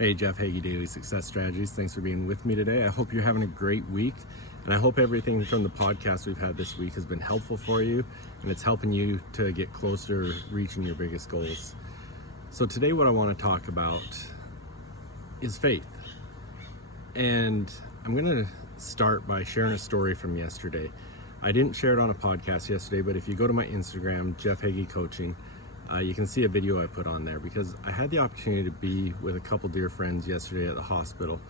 Hey, Jeff Heggie, Daily Success Strategies. Thanks for being with me today. I hope you're having a great week, and I hope everything from the podcast we've had this week has been helpful for you, and it's helping you to get closer reaching your biggest goals. So today what I want to talk about is faith. And I'm going to start by sharing a story from yesterday. I didn't share it on a podcast yesterday, but if you go to my Instagram, Jeff Heggie Coaching, you can see a video I put on there because I had the opportunity to be with a couple dear friends yesterday at the hospital.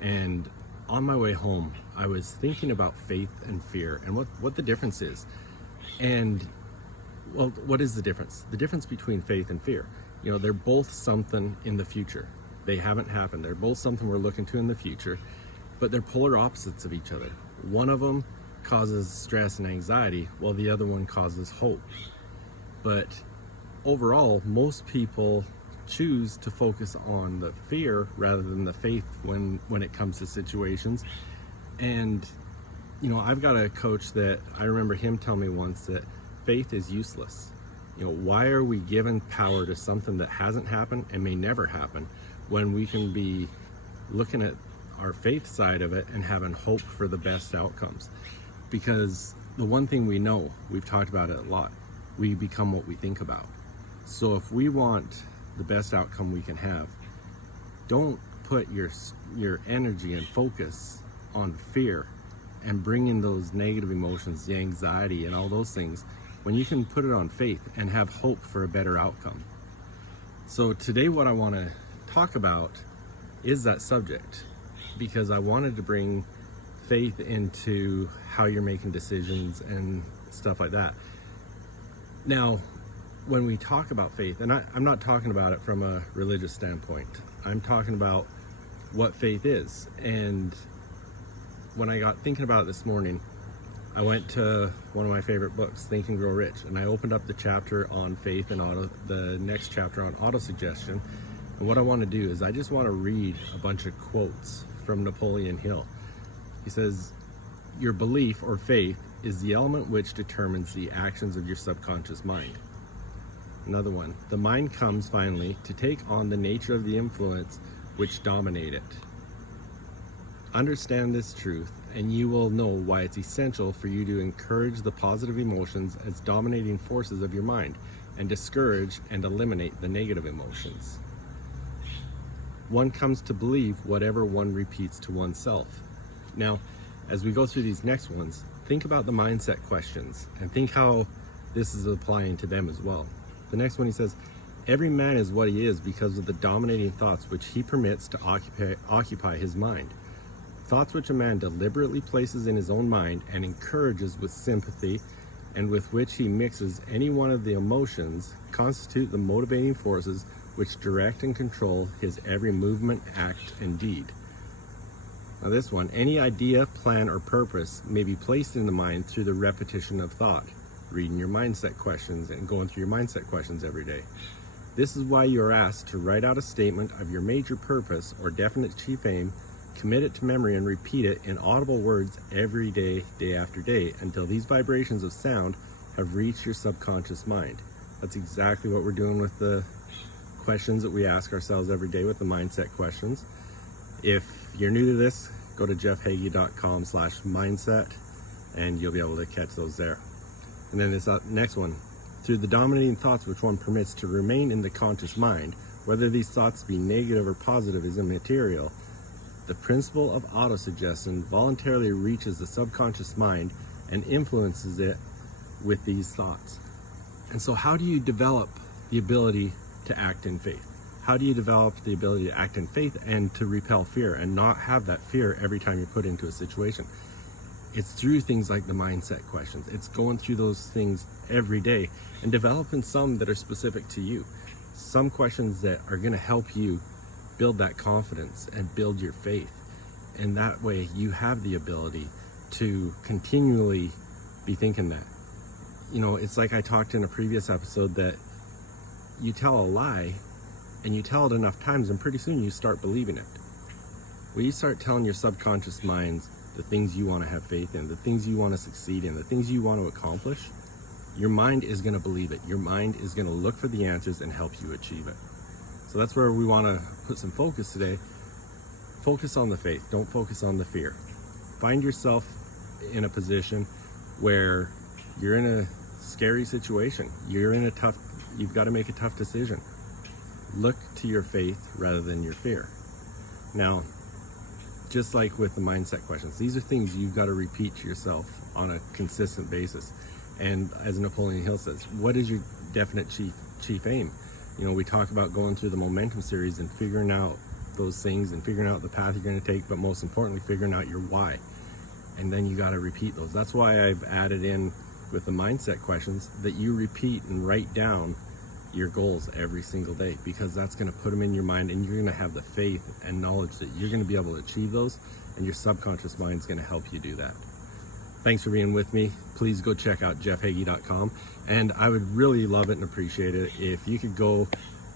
And on my way home, I was thinking about faith and fear and what the difference is. And, well, what is the difference? The difference between faith and fear. You know, they're both something in the future. They haven't happened. They're both something we're looking to in the future, but they're polar opposites of each other. One of them causes stress and anxiety, while the other one causes hope. But overall, most people choose to focus on the fear rather than the faith when it comes to situations. And, you know, I've got a coach that I remember him telling me once that faith is useless. You know, why are we giving power to something that hasn't happened and may never happen when we can be looking at our faith side of it and having hope for the best outcomes? Because the one thing we know, we've talked about it a lot, we become what we think about. So if we want the best outcome we can have, don't put your energy and focus on fear and bring in those negative emotions, the anxiety and all those things, when you can put it on faith and have hope for a better outcome. So today what I want to talk about is that subject, because I wanted to bring faith into how you're making decisions and stuff like that. Now, when we talk about faith, and I'm not talking about it from a religious standpoint, I'm talking about what faith is. And when I got thinking about it this morning, I went to one of my favorite books, Think and Grow Rich, and I opened up the chapter on faith and the next chapter on autosuggestion. And what I want to do is I just want to read a bunch of quotes from Napoleon Hill. He says, "Your belief or faith is the element which determines the actions of your subconscious mind." Another one, "The mind comes finally to take on the nature of the influence which dominate it. Understand this truth, and you will know why it's essential for you to encourage the positive emotions as dominating forces of your mind, and discourage and eliminate the negative emotions. One comes to believe whatever one repeats to oneself." Now, as we go through these next ones, think about the mindset questions and think how this is applying to them as well. The next one, he says, "Every man is what he is because of the dominating thoughts which he permits to occupy his mind. Thoughts which a man deliberately places in his own mind and encourages with sympathy, and with which he mixes any one of the emotions, constitute the motivating forces which direct and control his every movement, act, and deed." Now this one, "Any idea, plan, or purpose may be placed in the mind through the repetition of thought." Reading your mindset questions and going through your mindset questions every day. "This is why you are asked to write out a statement of your major purpose or definite chief aim, commit it to memory, and repeat it in audible words every day, day after day, until these vibrations of sound have reached your subconscious mind." That's exactly what we're doing with the questions that we ask ourselves every day with the mindset questions. If you're new to this, go to jeffhaggie.com/mindset and you'll be able to catch those there. And then this next one, "Through the dominating thoughts which one permits to remain in the conscious mind, whether these thoughts be negative or positive is immaterial, the principle of autosuggestion voluntarily reaches the subconscious mind and influences it with these thoughts." And so how do you develop the ability to act in faith? How do you develop the ability to act in faith and to repel fear and not have that fear every time you're put into a situation? It's through things like the mindset questions. It's going through those things every day and developing some that are specific to you. Some questions that are going to help you build that confidence and build your faith. And that way you have the ability to continually be thinking that. You know, it's like I talked in a previous episode that you tell a lie and you tell it enough times and pretty soon you start believing it. When you start telling your subconscious minds the things you want to have faith in, the things you want to succeed in, the things you want to accomplish, your mind is going to believe it. Your mind is going to look for the answers and help you achieve it. So that's where we want to put some focus today. Focus on the faith. Don't focus on the fear. Find yourself in a position where you're in a scary situation. You've got to make a tough decision. Look to your faith rather than your fear. Now, just like with the mindset questions, these are things you've got to repeat to yourself on a consistent basis. And as Napoleon Hill says, what is your definite chief aim? You know, we talk about going through the momentum series and figuring out those things and figuring out the path you're going to take, but most importantly, figuring out your why. And then you got to repeat those. That's why I've added in with the mindset questions that you repeat and write down your goals every single day, because that's going to put them in your mind, and you're going to have the faith and knowledge that you're going to be able to achieve those, and your subconscious mind is going to help you do that. Thanks for being with me. Please go check out jeffheggie.com, and I would really love it and appreciate it if you could go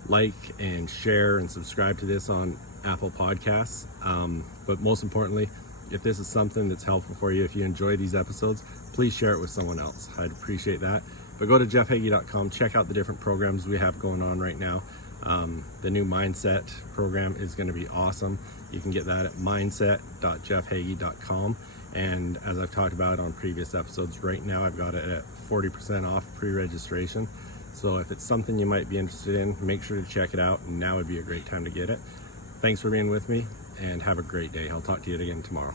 like and share and subscribe to this on Apple Podcasts. But most importantly, if this is something that's helpful for you, if you enjoy these episodes, please share it with someone else. I'd appreciate that. But go to jeffheggie.com, check out the different programs we have going on right now. The new mindset program is going to be awesome. You can get that at mindset.jeffheggie.com. And as I've talked about on previous episodes, right now I've got it at 40% off pre-registration. So if it's something you might be interested in, make sure to check it out. And now would be a great time to get it. Thanks for being with me, and have a great day. I'll talk to you again tomorrow.